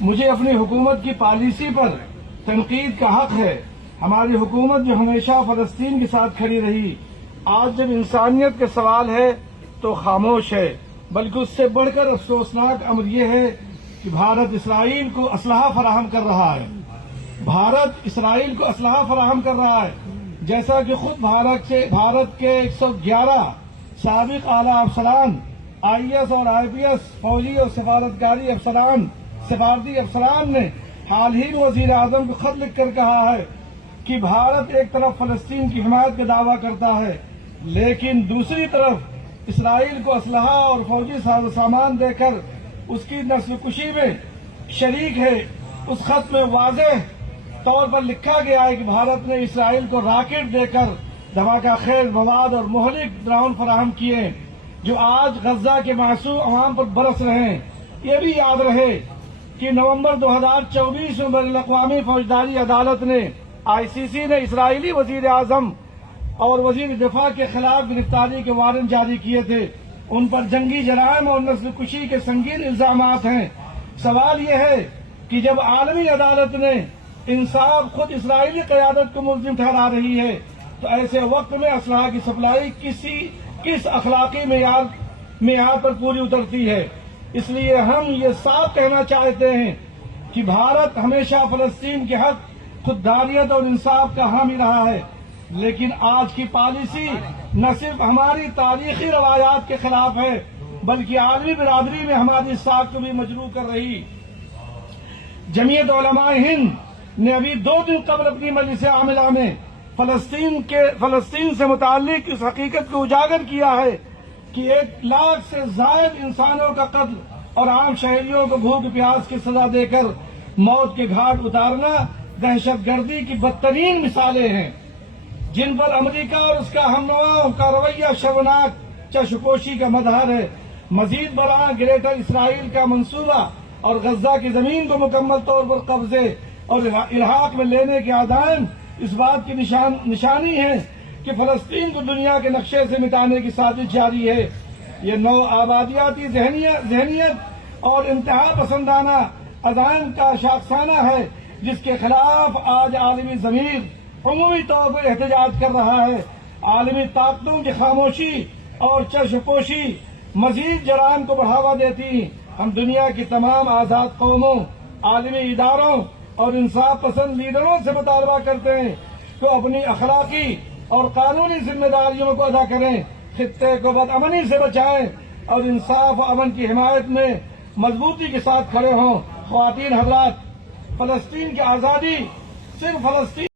مجھے اپنی حکومت کی پالیسی پر تنقید کا حق ہے۔ ہماری حکومت جو ہمیشہ فلسطین کے ساتھ کھڑی رہی، آج جب انسانیت کا سوال ہے تو خاموش ہے، بلکہ اس سے بڑھ کر افسوسناک امر یہ ہے کہ بھارت اسرائیل کو اسلحہ فراہم کر رہا ہے۔ بھارت اسرائیل کو اسلحہ فراہم کر رہا ہے، جیسا کہ خود بھارت کے 111 سابق اعلیٰ افسران، IAS اور IPS، فوجی اور سفارتکاری سفارتی افسران نے حال ہی میں وزیر اعظم کو خط لکھ کر کہا ہے کہ بھارت ایک طرف فلسطین کی حمایت کا دعویٰ کرتا ہے، لیکن دوسری طرف اسرائیل کو اسلحہ اور فوجی ساز و سامان دے کر اس کی نسل کشی میں شریک ہے۔ اس خط میں واضح طور پر لکھا گیا ہے کہ بھارت نے اسرائیل کو راکٹ دے کر دھماکہ خیز مواد اور مہلک ڈرون فراہم کیے جو آج غزہ کے معصوم عوام پر برس رہے ہیں۔ یہ بھی یاد رہے کہ نومبر 2024 میں بین الاقوامی فوجداری عدالت نے ICC نے اسرائیلی وزیر اعظم اور وزیر دفاع کے خلاف گرفتاری کے وارنٹ جاری کیے تھے۔ ان پر جنگی جرائم اور نسل کشی کے سنگین الزامات ہیں۔ سوال یہ ہے کہ جب عالمی عدالت نے انصاف خود اسرائیلی قیادت کو ملزم ٹھہرا رہی ہے تو ایسے وقت میں اسلحہ کی سپلائی کس اخلاقی معیار پر پوری اترتی ہے؟ اس لیے ہم یہ صاف کہنا چاہتے ہیں کہ بھارت ہمیشہ فلسطین کے حق، خودداریت اور انصاف کا حامی رہا ہے، لیکن آج کی پالیسی نہ صرف ہماری تاریخی روایات کے خلاف ہے بلکہ عالمی برادری میں ہماری ساکھ کو بھی مجروح کر رہی۔ جمعیت علماء ہند نے ابھی 2 دن قبل اپنی مجلس عاملہ میں فلسطین سے متعلق اس حقیقت کو اجاگر کیا ہے کہ 1 لاکھ سے زائد انسانوں کا قتل اور عام شہریوں کو بھوک پیاس کی سزا دے کر موت کے گھاٹ اتارنا دہشت گردی کی بدترین مثالیں ہیں، جن پر امریکہ اور اس کا ہمنواؤں کا رویہ شرمناک چشمپوشی کا مظہر ہے۔ مزید برآں گریٹر اسرائیل کا منصوبہ اور غزہ کی زمین کو مکمل طور پر قبضے اور الحاق میں لینے کے عزائم اس بات کی نشانی ہے کہ فلسطین کو دنیا کے نقشے سے مٹانے کی سازش جاری ہے۔ یہ نو آبادیاتی ذہنیت اور انتہا پسندانہ عزائم کا شاخسانہ ہے جس کے خلاف آج عالمی ضمیر عمومی طور پر احتجاج کر رہا ہے۔ عالمی طاقتوں کی خاموشی اور چشمپوشی مزید جرائم کو بڑھاوا دیتی ہیں۔ ہم دنیا کی تمام آزاد قوموں، عالمی اداروں اور انصاف پسند لیڈروں سے مطالبہ کرتے ہیں کہ اپنی اخلاقی اور قانونی ذمہ داریوں کو ادا کریں، خطے کو بدامنی سے بچائیں اور انصاف و امن کی حمایت میں مضبوطی کے ساتھ کھڑے ہوں۔ خواتین حضرات، فلسطین کی آزادی صرف فلسطین